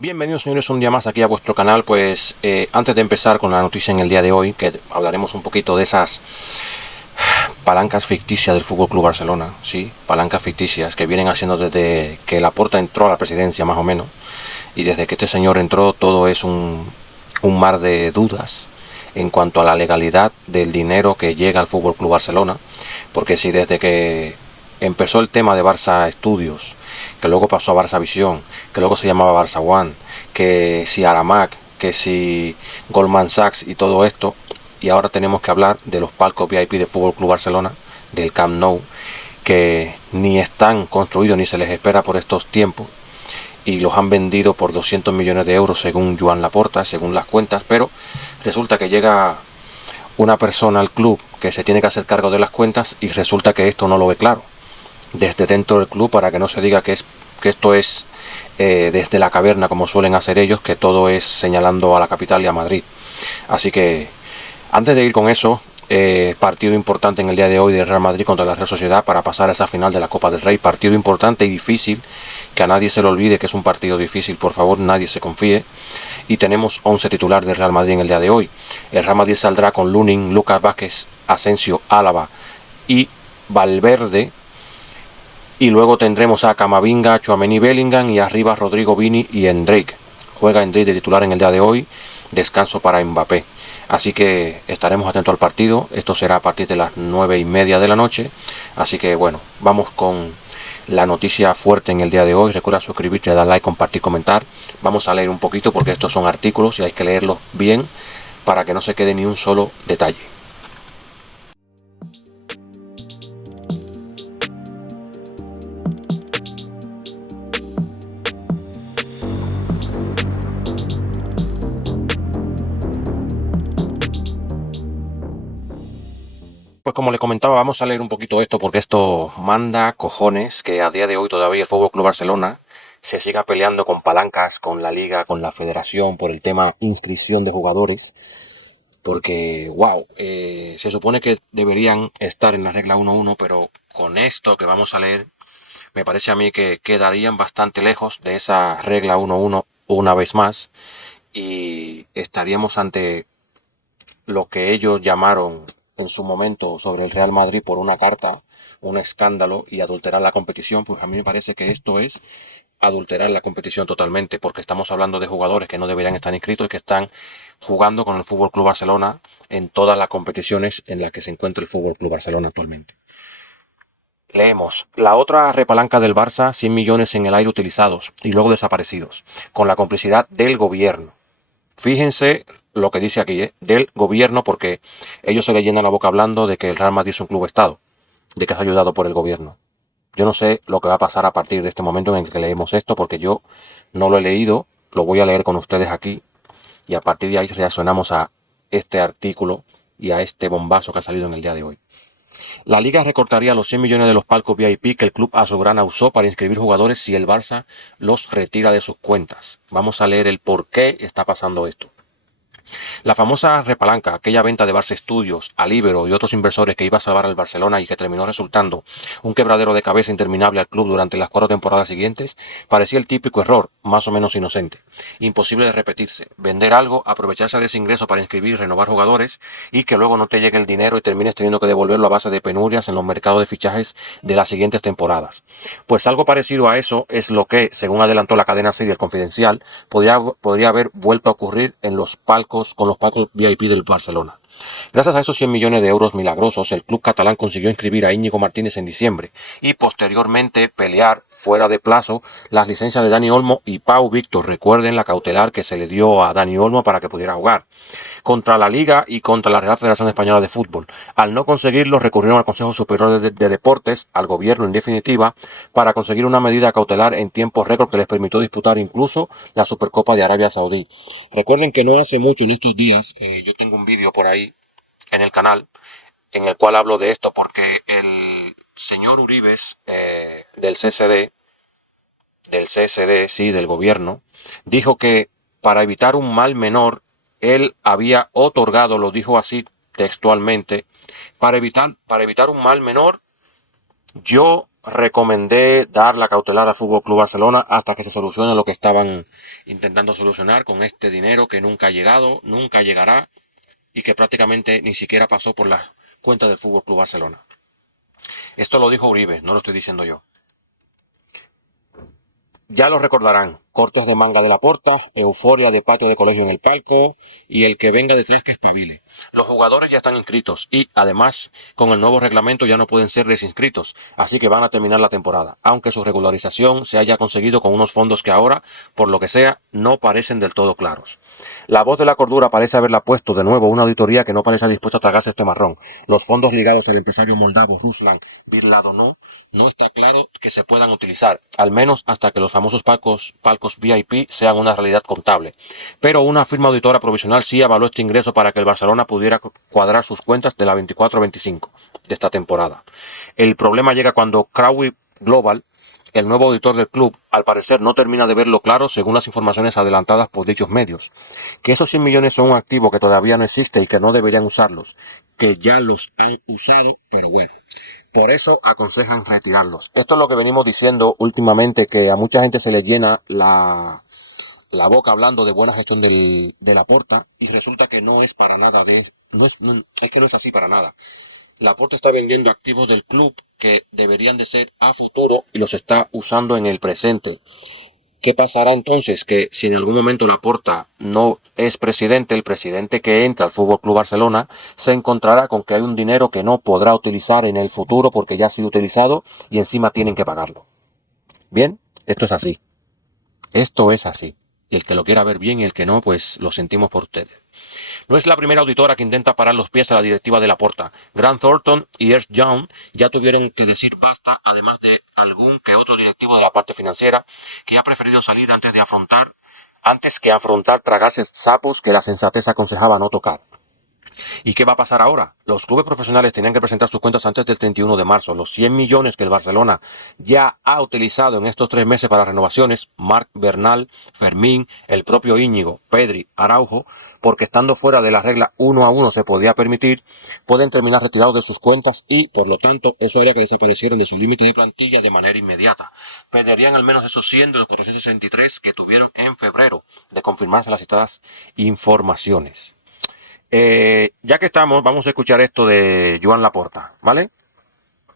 Bienvenidos señores un día más aquí a vuestro canal. Pues antes de empezar con la noticia en el día de hoy, que hablaremos un poquito de esas palancas ficticias del Fútbol Club Barcelona, sí, palancas ficticias que vienen haciendo desde que Laporta entró a la presidencia más o menos, y desde que este señor entró todo es un mar de dudas en cuanto a la legalidad del dinero que llega al Fútbol Club Barcelona, porque si desde que empezó el tema de Barça Estudios, que luego pasó a Barça Visión, que luego se llamaba Barça One, que si Aramac, que si Goldman Sachs y todo esto, y ahora tenemos que hablar de los palcos VIP del Fútbol Club Barcelona, del Camp Nou, que ni están construidos ni se les espera por estos tiempos, y los han vendido por 200 millones de euros según Joan Laporta, según las cuentas, pero resulta que llega una persona al club que se tiene que hacer cargo de las cuentas y resulta que esto no lo ve claro desde dentro del club, para que no se diga que esto es desde la caverna como suelen hacer ellos, que todo es señalando a la capital y a Madrid. Así que antes de ir con eso, partido importante en el día de hoy del Real Madrid contra la Real Sociedad para pasar a esa final de la Copa del Rey. Partido importante y difícil, que a nadie se le olvide que es un partido difícil, por favor, nadie se confíe. Y tenemos 11 titular del Real Madrid en el día de hoy. El Real Madrid saldrá con Lunin, Lucas Vázquez, Asensio, Álava y Valverde. Y luego tendremos a Camavinga, Tchouaméni, Bellingham y arriba Rodrigo, Vini y Endrick. Juega Endrick de titular en el día de hoy. Descanso para Mbappé. Así que estaremos atentos al partido. Esto será a partir de las 9:30 de la noche. Así que bueno, vamos con la noticia fuerte en el día de hoy. Recuerda suscribirte, dar like, compartir, comentar. Vamos a leer un poquito porque estos son artículos y hay que leerlos bien para que no se quede ni un solo detalle. Pues como le comentaba, vamos a leer un poquito esto porque esto manda cojones que a día de hoy todavía el Fútbol Club Barcelona se siga peleando con palancas, con la liga, con la federación por el tema inscripción de jugadores, porque wow, se supone que deberían estar en la regla 1-1, pero con esto que vamos a leer me parece a mí que quedarían bastante lejos de esa regla 1-1 una vez más, y estaríamos ante lo que ellos llamaron en su momento sobre el Real Madrid por una carta, un escándalo y adulterar la competición. Pues a mí me parece que esto es adulterar la competición totalmente, porque estamos hablando de jugadores que no deberían estar inscritos y que están jugando con el Fútbol Club Barcelona en todas las competiciones en las que se encuentra el Fútbol Club Barcelona actualmente. Leemos, la otra repalanca del Barça, 100 millones en el aire utilizados y luego desaparecidos, con la complicidad del gobierno. Fíjense lo que dice aquí, del gobierno, porque ellos se le llenan la boca hablando de que el Real Madrid es un club Estado, de que es ayudado por el gobierno. Yo no sé lo que va a pasar a partir de este momento en el que leemos esto, porque yo no lo he leído, lo voy a leer con ustedes aquí, y a partir de ahí reaccionamos a este artículo y a este bombazo que ha salido en el día de hoy. La Liga recortaría los 100 millones de los palcos VIP que el club azulgrana usó para inscribir jugadores si el Barça los retira de sus cuentas. Vamos a leer el por qué está pasando esto. La famosa repalanca, aquella venta de Barça Studios a Libero y otros inversores que iba a salvar al Barcelona y que terminó resultando un quebradero de cabeza interminable al club durante las 4 temporadas siguientes, parecía el típico error, más o menos inocente. Imposible de repetirse, vender algo, aprovecharse de ese ingreso para inscribir y renovar jugadores y que luego no te llegue el dinero y termines teniendo que devolverlo a base de penurias en los mercados de fichajes de las siguientes temporadas. Pues algo parecido a eso es lo que, según adelantó la cadena serie El Confidencial, podría haber vuelto a ocurrir en los palcos, con los palcos VIP del Barcelona. Gracias a esos 100 millones de euros milagrosos, el club catalán consiguió inscribir a Íñigo Martínez en diciembre y posteriormente pelear fuera de plazo las licencias de Dani Olmo y Pau Víctor. Recuerden la cautelar que se le dio a Dani Olmo para que pudiera jugar contra la Liga y contra la Real Federación Española de Fútbol. Al no conseguirlo, recurrieron al Consejo Superior de Deportes, al gobierno en definitiva, para conseguir una medida cautelar en tiempo récord que les permitió disputar incluso la Supercopa de Arabia Saudí. Recuerden que no hace mucho, en estos días, yo tengo un vídeo por ahí en el canal en el cual hablo de esto porque el señor Uribes del CSD, sí, del gobierno, dijo que para evitar un mal menor, él había otorgado, lo dijo así textualmente, para evitar un mal menor, yo recomendé dar la cautelar al Fútbol Club Barcelona hasta que se solucione lo que estaban intentando solucionar con este dinero que nunca ha llegado, nunca llegará y que prácticamente ni siquiera pasó por las cuentas del Fútbol Club Barcelona. Esto lo dijo Uribe, no lo estoy diciendo yo. Ya lo recordarán, cortes de manga de la porta, euforia de patio de colegio en el palco y el que venga detrás que espabile. Los jugadores ya están inscritos y además con el nuevo reglamento ya no pueden ser desinscritos, así que van a terminar la temporada, aunque su regularización se haya conseguido con unos fondos que ahora, por lo que sea, no parecen del todo claros. La voz de la cordura parece haberla puesto de nuevo una auditoría que no parece dispuesta a tragarse este marrón. Los fondos ligados al empresario moldavo Ruslan Birladonov no está claro que se puedan utilizar, al menos hasta que los famosos palcos VIP sean una realidad contable. Pero una firma auditora provisional sí avaló este ingreso para que el Barcelona pudiera cuadrar sus cuentas de la 24-25 de esta temporada. El problema llega cuando Crowley Global, el nuevo auditor del club, al parecer no termina de verlo claro según las informaciones adelantadas por dichos medios. Que esos 100 millones son un activo que todavía no existe y que no deberían usarlos, que ya los han usado, pero bueno. Por eso aconsejan retirarlos. Esto es lo que venimos diciendo últimamente, que a mucha gente se le llena la boca hablando de buena gestión de Laporta y resulta que no es para nada es que no es así para nada. Laporta está vendiendo activos del club que deberían de ser a futuro y los está usando en el presente. ¿Qué pasará entonces? Que si en algún momento Laporta no es presidente, el presidente que entra al Fútbol Club Barcelona se encontrará con que hay un dinero que no podrá utilizar en el futuro porque ya ha sido utilizado y encima tienen que pagarlo. Bien, esto es así. Esto es así. Y el que lo quiera ver bien y el que no, pues lo sentimos por ustedes. No es la primera auditora que intenta parar los pies a la directiva de Laporta. Grant Thornton y Ernst Young ya tuvieron que decir basta, además de algún que otro directivo de la parte financiera que ha preferido salir antes que afrontar tragarse sapos que la sensatez aconsejaba no tocar. ¿Y qué va a pasar ahora? Los clubes profesionales tenían que presentar sus cuentas antes del 31 de marzo. Los 100 millones que el Barcelona ya ha utilizado en estos 3 meses para renovaciones, Marc Bernal, Fermín, el propio Íñigo, Pedri, Araujo, porque estando fuera de la regla 1-1 se podía permitir, pueden terminar retirados de sus cuentas y, por lo tanto, eso haría que desaparecieran de su límite de plantilla de manera inmediata. Perderían al menos esos 100 de los 463 que tuvieron en febrero, de confirmarse las citadas informaciones. Ya que estamos, vamos a escuchar esto de Joan Laporta, ¿vale?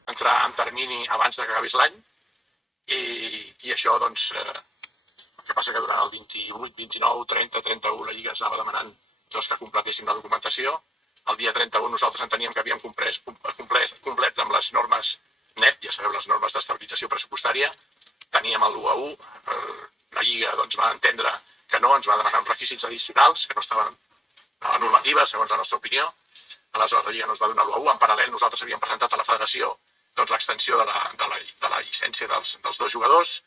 Entrar en termini abans de que acabés l'any i això, doncs, el que passa que durant el 28, 29, 30, 31 la Lliga ens anava demanant doncs, que completéssim la documentació. El dia 31 nosaltres enteníem que havíem complert amb les normes NEP, ja sabeu, les normes d'estabilització pressupostària. Teníem el 1-1, la Lliga doncs, va entendre que no, ens va demanar uns requisits addicionals que no estaven a la normativa, segons la nostra opinió. Aleshores la Lliga no ens va donar l'1-1. En paral·lel nosaltres havíem presentat a la Federació doncs, l'extensió de la llicència dels dos jugadors.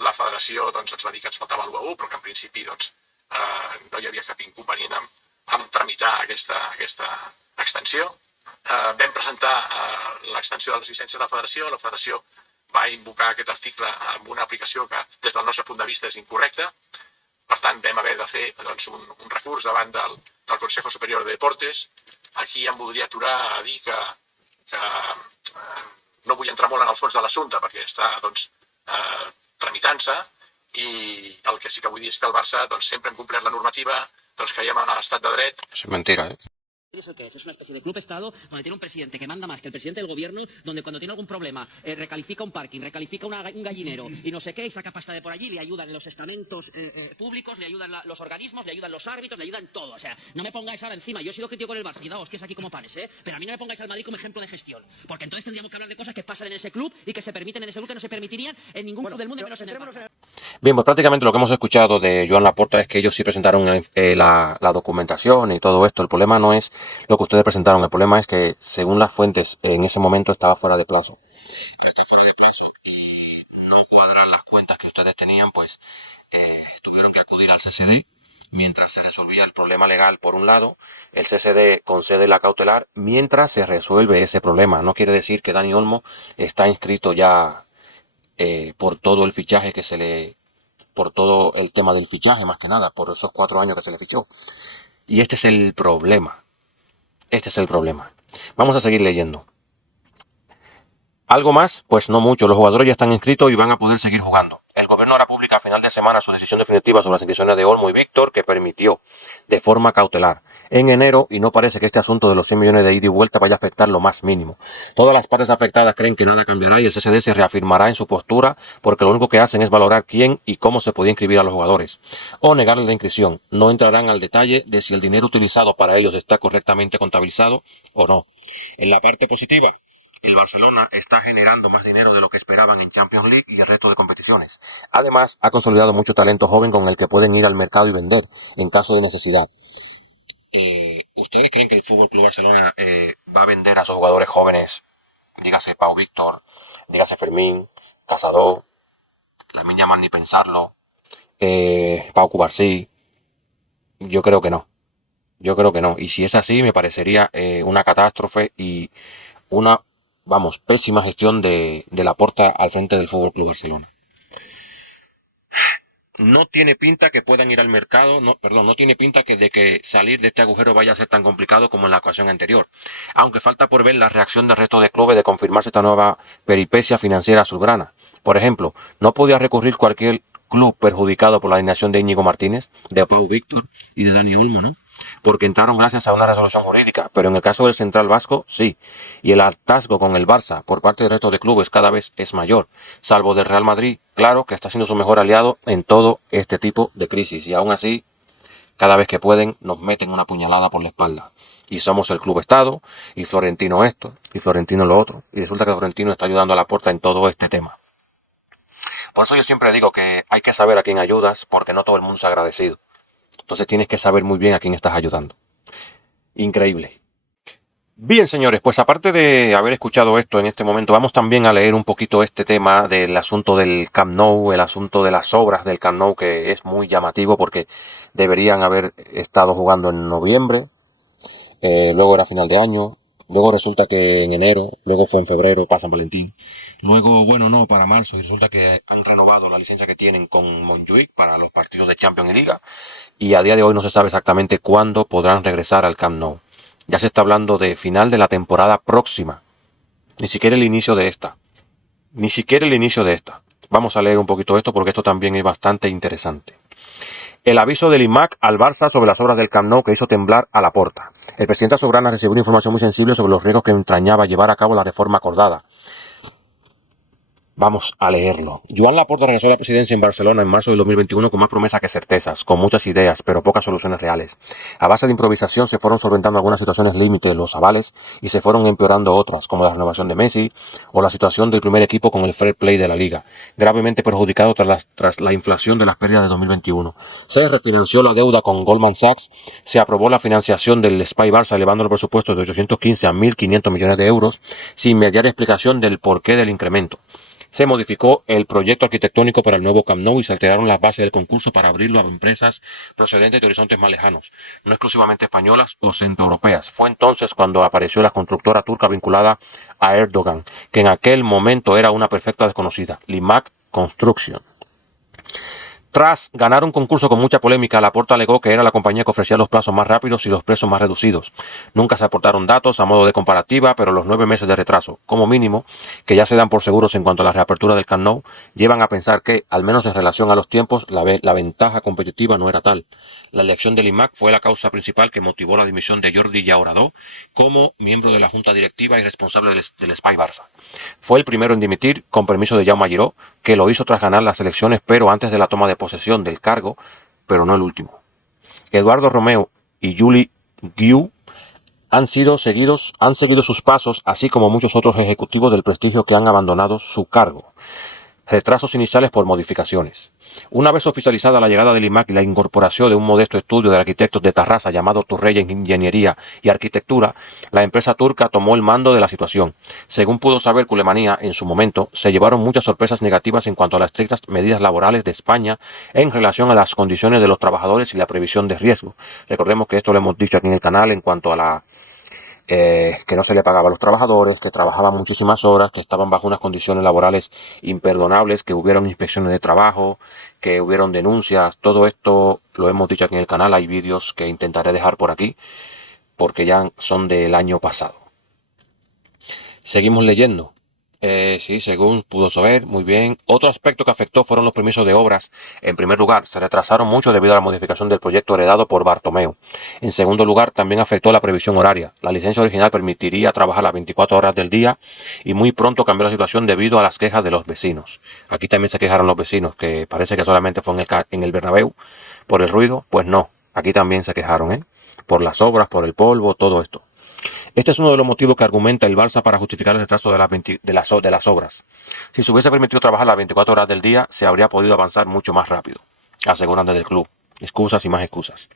La Federació doncs, ens va dir que ens faltava l'1-1, però que en principi doncs, no hi havia cap inconvenient en tramitar aquesta extensió. Vam presentar l'extensió de les llicències a la Federació va invocar aquest article amb una aplicació que des del nostre punt de vista és incorrecta. Per tant, vam haver de fer doncs, un recurs davant del Consejo Superior de Deportes. Aquí em voldria aturar a dir que no vull entrar molt en el fons de l'assumpte perquè està doncs, tramitant-se i el que sí que vull dir és que el Barça doncs, sempre hem complert la normativa, doncs creiem en l'estat de dret. Es mentira, ¿eh? ¿Eso qué es? Es una especie de club-estado donde tiene un presidente que manda más que el presidente del gobierno, donde cuando tiene algún problema recalifica un parking, recalifica un gallinero y no sé qué, y saca pasta de por allí, le ayudan los estamentos públicos, le ayudan los organismos, le ayudan los árbitros, le ayudan todo. O sea, no me pongáis ahora encima. Yo he sido crítico con el Barça, y daos que es aquí como panes, pero a mí no me pongáis al Madrid como ejemplo de gestión, porque entonces tendríamos que hablar de cosas que pasan en ese club y que se permiten en ese club que no se permitirían en ningún club del mundo, menos en el Barça. Bien, pues prácticamente lo que hemos escuchado de Joan Laporta es que ellos sí presentaron la documentación y todo esto. El problema no es lo que ustedes presentaron, el problema es que según las fuentes en ese momento estaba fuera de plazo. Está fuera de plazo y no cuadrar las cuentas que ustedes tenían, pues tuvieron que acudir al CCD mientras se resolvía el problema legal por un lado. El CCD concede la cautelar mientras se resuelve ese problema. No quiere decir que Dani Olmo está inscrito ya por todo el fichaje por todo el tema del fichaje, más que nada, por esos 4 años que se le fichó. Y este es el problema. Este es el problema. Vamos a seguir leyendo. ¿Algo más? Pues no mucho. Los jugadores ya están inscritos y van a poder seguir jugando. El gobierno hará pública a final de semana su decisión definitiva sobre las inscripciones de Olmo y Víctor, que permitió de forma cautelar en enero, y no parece que este asunto de los 100 millones de ida y vuelta vaya a afectar lo más mínimo. Todas las partes afectadas creen que nada cambiará y el CCD se reafirmará en su postura, porque lo único que hacen es valorar quién y cómo se podía inscribir a los jugadores o negarles la inscripción. No entrarán al detalle de si el dinero utilizado para ellos está correctamente contabilizado o no. En la parte positiva, el Barcelona está generando más dinero de lo que esperaban en Champions League y el resto de competiciones. Además, ha consolidado mucho talento joven con el que pueden ir al mercado y vender en caso de necesidad. ¿Ustedes creen que el Fútbol Club Barcelona va a vender a esos jugadores jóvenes? Dígase Pau Víctor, dígase Fermín, Casado, Lamine Yamal ni pensarlo, Pau Cubarsí. Yo creo que no. Yo creo que no. Y si es así, me parecería una catástrofe y una, vamos, pésima gestión de Laporta al frente del Fútbol Club Barcelona. No tiene pinta que puedan ir al mercado, no tiene pinta de que salir de este agujero vaya a ser tan complicado como en la ocasión anterior. Aunque falta por ver la reacción del resto de clubes de confirmarse esta nueva peripecia financiera azulgrana. Por ejemplo, no podía recurrir cualquier club perjudicado por la alineación de Íñigo Martínez, de Pau Víctor y de Dani Olmo, ¿no? Porque entraron gracias a una resolución jurídica, pero en el caso del Central Vasco, sí. Y el hartazgo con el Barça por parte del resto de clubes cada vez es mayor, salvo del Real Madrid, claro, que está siendo su mejor aliado en todo este tipo de crisis. Y aún así, cada vez que pueden, nos meten una puñalada por la espalda. Y somos el club Estado, y Florentino esto, y Florentino lo otro. Y resulta que Florentino está ayudando a Laporta en todo este tema. Por eso yo siempre digo que hay que saber a quién ayudas, porque no todo el mundo es agradecido. Entonces tienes que saber muy bien a quién estás ayudando. Increíble. Bien, señores, pues aparte de haber escuchado esto en este momento, vamos también a leer un poquito este tema del asunto del Camp Nou, el asunto de las obras del Camp Nou, que es muy llamativo porque deberían haber estado jugando en noviembre, luego era final de año, luego resulta que en enero, luego fue en febrero, pasa Valentín. Luego, bueno, no, para marzo, y resulta que han renovado la licencia que tienen con Montjuic para los partidos de Champions y Liga, y a día de hoy no se sabe exactamente cuándo podrán regresar al Camp Nou. Ya se está hablando de final de la temporada próxima, ni siquiera el inicio de esta. Ni siquiera el inicio de esta. Vamos a leer un poquito esto porque esto también es bastante interesante. El aviso del IMAC al Barça sobre las obras del Camp Nou que hizo temblar a Laporta. El presidente azulgrana recibió una información muy sensible sobre los riesgos que entrañaba llevar a cabo la reforma acordada. Vamos a leerlo. Joan Laporta regresó a la presidencia en Barcelona en marzo del 2021 con más promesas que certezas, con muchas ideas, pero pocas soluciones reales. A base de improvisación se fueron solventando algunas situaciones límite de los avales y se fueron empeorando otras, como la renovación de Messi o la situación del primer equipo con el fair play de la liga, gravemente perjudicado tras la inflación de las pérdidas de 2021. Se refinanció la deuda con Goldman Sachs, se aprobó la financiación del Spy Barça elevando el presupuesto de 815 a 1.500 millones de euros, sin mediar explicación del porqué del incremento. Se modificó el proyecto arquitectónico para el nuevo Camp Nou y se alteraron las bases del concurso para abrirlo a empresas procedentes de horizontes más lejanos, no exclusivamente españolas o centroeuropeas. Fue entonces cuando apareció la constructora turca vinculada a Erdogan, que en aquel momento era una perfecta desconocida, Limak Construction. Tras ganar un concurso con mucha polémica, Laporta alegó que era la compañía que ofrecía los plazos más rápidos y los precios más reducidos. Nunca se aportaron datos a modo de comparativa, pero los 9 meses de retraso, como mínimo, que ya se dan por seguros en cuanto a la reapertura del Camp Nou, llevan a pensar que, al menos en relación a los tiempos, la ventaja competitiva no era tal. La elección del IMAC fue la causa principal que motivó la dimisión de Jordi Llauradó como miembro de la junta directiva y responsable del Spy Barça. Fue el primero en dimitir, con permiso de Jaume Giró, que lo hizo tras ganar las elecciones, pero antes de la toma de posesión del cargo, pero no el último. Eduardo Romeo y Juli Guiu han seguido sus pasos, así como muchos otros ejecutivos del prestigio que han abandonado su cargo. Retrasos iniciales por modificaciones. Una vez oficializada la llegada del IMAC y la incorporación de un modesto estudio de arquitectos de Tarrasa llamado Turrey Ingeniería y Arquitectura, la empresa turca tomó el mando de la situación. Según pudo saber Culemanía en su momento, se llevaron muchas sorpresas negativas en cuanto a las estrictas medidas laborales de España en relación a las condiciones de los trabajadores y la previsión de riesgo. Recordemos que esto lo hemos dicho aquí en el canal en cuanto a que no se le pagaba a los trabajadores, que trabajaban muchísimas horas, que estaban bajo unas condiciones laborales imperdonables, que hubieron inspecciones de trabajo, que hubieron denuncias. Todo esto lo hemos dicho aquí en el canal. Hay vídeos que intentaré dejar por aquí porque ya son del año pasado. Seguimos leyendo. Sí, según pudo saber, muy bien. Otro aspecto que afectó fueron los permisos de obras. En primer lugar, se retrasaron mucho debido a la modificación del proyecto heredado por Bartomeu. En segundo lugar, también afectó la previsión horaria. La licencia original permitiría trabajar las 24 horas del día y muy pronto cambió la situación debido a las quejas de los vecinos. Aquí también se quejaron los vecinos, que parece que solamente fue en el Bernabéu por el ruido. Pues no, aquí también se quejaron, ¿eh? Por las obras, por el polvo, todo esto. Este es uno de los motivos que argumenta el Barça para justificar el retraso de las obras. Si se hubiese permitido trabajar las 24 horas del día, se habría podido avanzar mucho más rápido, aseguran desde el club. Excusas y más excusas.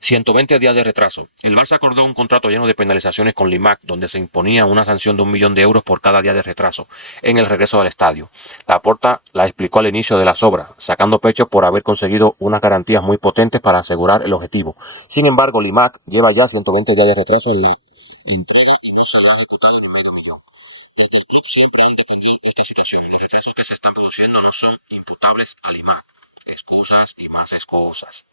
120 días de retraso. El Barça acordó un contrato lleno de penalizaciones con Limac, donde se imponía una sanción de 1 millón de euros por cada día de retraso en el regreso al estadio. Laporta la explicó al inicio de las obras, sacando pecho por haber conseguido unas garantías muy potentes para asegurar el objetivo. Sin embargo, Limac lleva ya 120 días de retraso en la entrega y no se le ha ejecutado ni medio millón. Desde el club siempre han defendido esta situación. Los retrasos que se están produciendo no son imputables a Limac. Excusas y más excusas.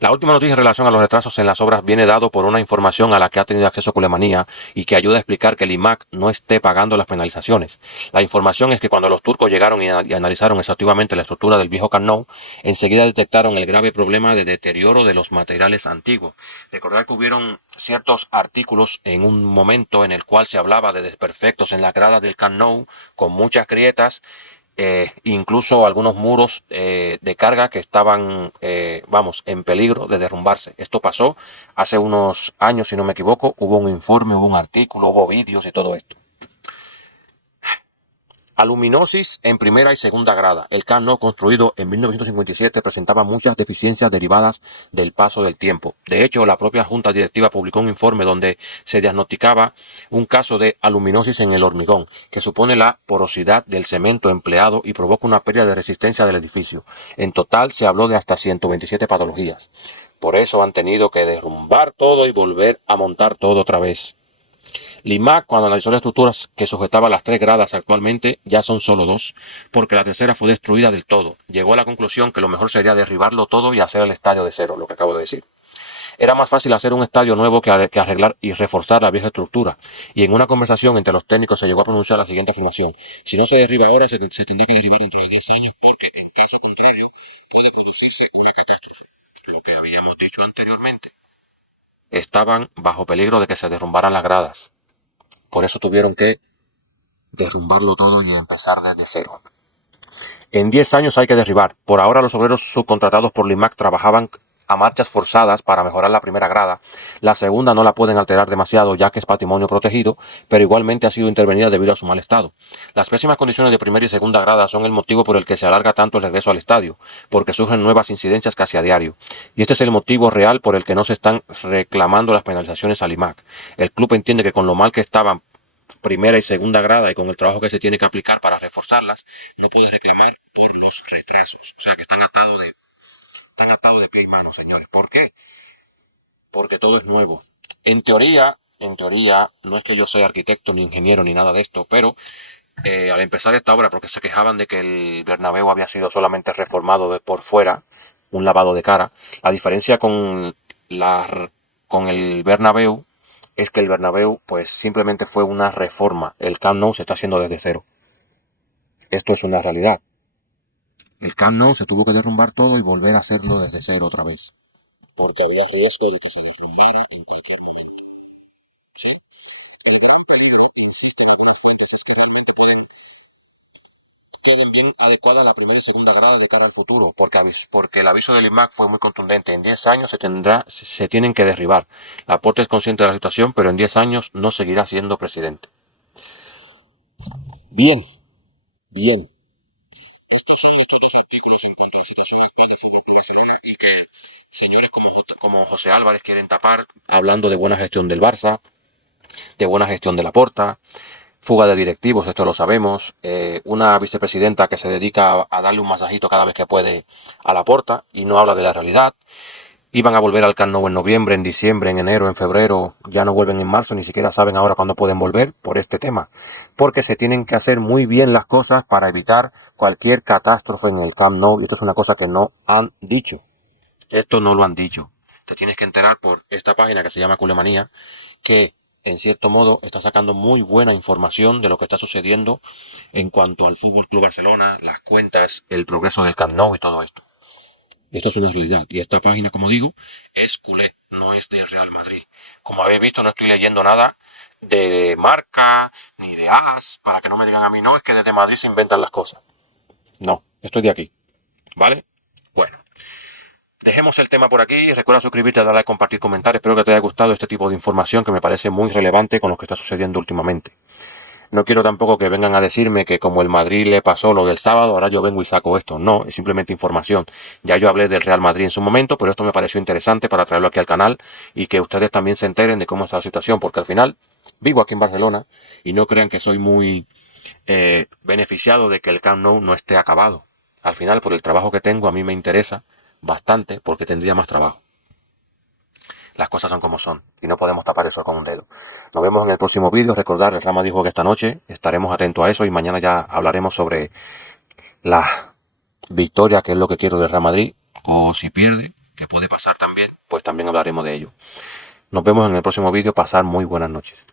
La última noticia en relación a los retrasos en las obras viene dado por una información a la que ha tenido acceso Culemanía y que ayuda a explicar que el IMAC no esté pagando las penalizaciones. La información es que cuando los turcos llegaron y analizaron exhaustivamente la estructura del viejo Camp Nou, enseguida detectaron el grave problema de deterioro de los materiales antiguos. Recordar que hubieron ciertos artículos en un momento en el cual se hablaba de desperfectos en la grada del Camp Nou con muchas grietas, incluso algunos muros de carga que estaban, en peligro de derrumbarse. Esto pasó hace unos años, si no me equivoco. Hubo un informe, hubo un artículo, hubo vídeos y todo esto. Aluminosis en primera y segunda grada. El Camp Nou, construido en 1957, presentaba muchas deficiencias derivadas del paso del tiempo. De hecho, la propia Junta Directiva publicó un informe donde se diagnosticaba un caso de aluminosis en el hormigón, que supone la porosidad del cemento empleado y provoca una pérdida de resistencia del edificio. En total se habló de hasta 127 patologías. Por eso han tenido que derrumbar todo y volver a montar todo otra vez. Limac, cuando analizó las estructuras que sujetaban las 3 gradas actualmente, ya son solo 2, porque la tercera fue destruida del todo. Llegó a la conclusión que lo mejor sería derribarlo todo y hacer el estadio de cero, lo que acabo de decir. Era más fácil hacer un estadio nuevo que arreglar y reforzar la vieja estructura. Y en una conversación entre los técnicos se llegó a pronunciar la siguiente afirmación: si no se derriba ahora, se tendría que derribar dentro de 10 años, porque en caso contrario puede producirse una catástrofe. Lo que habíamos dicho anteriormente. Estaban bajo peligro de que se derrumbaran las gradas. Por eso tuvieron que derrumbarlo todo y empezar desde cero. En 10 años hay que derribar. Por ahora los obreros subcontratados por Limac trabajaban a marchas forzadas para mejorar la primera grada. La segunda no la pueden alterar demasiado ya que es patrimonio protegido, pero igualmente ha sido intervenida debido a su mal estado. Las pésimas condiciones de primera y segunda grada son el motivo por el que se alarga tanto el regreso al estadio, porque surgen nuevas incidencias casi a diario. Y este es el motivo real por el que no se están reclamando las penalizaciones a Limac. El club entiende que con lo mal que estaban primera y segunda grada y con el trabajo que se tiene que aplicar para reforzarlas, no puede reclamar por los retrasos. O sea que están atados de pie y mano, señores. ¿Por qué? Porque todo es nuevo. En teoría, no es que yo sea arquitecto, ni ingeniero, ni nada de esto, pero al empezar esta obra, porque se quejaban de que el Bernabéu había sido solamente reformado de por fuera, un lavado de cara, la diferencia con el Bernabéu es que el Bernabéu pues simplemente fue una reforma. El Camp Nou se está haciendo desde cero. Esto es una realidad. El Camp Nou se tuvo que derrumbar todo y volver a hacerlo desde cero otra vez, porque había riesgo de que se derrumbara en cualquier momento. Sí. Insisto, queden bien adecuadas la primera y segunda grada de cara al futuro, porque el aviso del IMAC fue muy contundente. En 10 años se tienen que derribar. Laporte es consciente de la situación, pero en 10 años no seguirá siendo presidente. Bien, bien. Estos son estos dos artículos en cuanto a la situación actual del Fútbol Club Barcelona y que señores como José Álvarez quieren tapar, hablando de buena gestión del Barça, de buena gestión de Laporta, fuga de directivos, esto lo sabemos, una vicepresidenta que se dedica a darle un masajito cada vez que puede a Laporta y no habla de la realidad. Iban a volver al Camp Nou en noviembre, en diciembre, en enero, en febrero, ya no vuelven en marzo, ni siquiera saben ahora cuándo pueden volver por este tema, porque se tienen que hacer muy bien las cosas para evitar cualquier catástrofe en el Camp Nou, y esto es una cosa que no han dicho, esto no lo han dicho. Te tienes que enterar por esta página que se llama Culemanía, que en cierto modo, está sacando muy buena información de lo que está sucediendo en cuanto al Fútbol Club Barcelona, las cuentas, el progreso del Camp Nou y todo esto. Esto es una realidad. Y esta página, como digo, es culé, no es de Real Madrid. Como habéis visto, no estoy leyendo nada de Marca ni de AS, para que no me digan a mí, no, es que desde Madrid se inventan las cosas. No, estoy de aquí. ¿Vale? Bueno. Dejemos el tema por aquí. Recuerda suscribirte, darle a compartir, comentar. Espero que te haya gustado este tipo de información que me parece muy relevante con lo que está sucediendo últimamente. No quiero tampoco que vengan a decirme que como el Madrid le pasó lo del sábado, ahora yo vengo y saco esto. No, es simplemente información. Ya yo hablé del Real Madrid en su momento, pero esto me pareció interesante para traerlo aquí al canal y que ustedes también se enteren de cómo está la situación, porque al final vivo aquí en Barcelona y no crean que soy muy beneficiado de que el Camp Nou no esté acabado. Al final, por el trabajo que tengo, a mí me interesa bastante porque tendría más trabajo. Las cosas son como son y no podemos tapar eso con un dedo. Nos vemos en el próximo vídeo. Recordar, el Rama dijo que esta noche estaremos atentos a eso y mañana ya hablaremos sobre la victoria, que es lo que quiero del Real Madrid, o si pierde, que puede pasar también, pues también hablaremos de ello. Nos vemos en el próximo vídeo. Pasar muy buenas noches.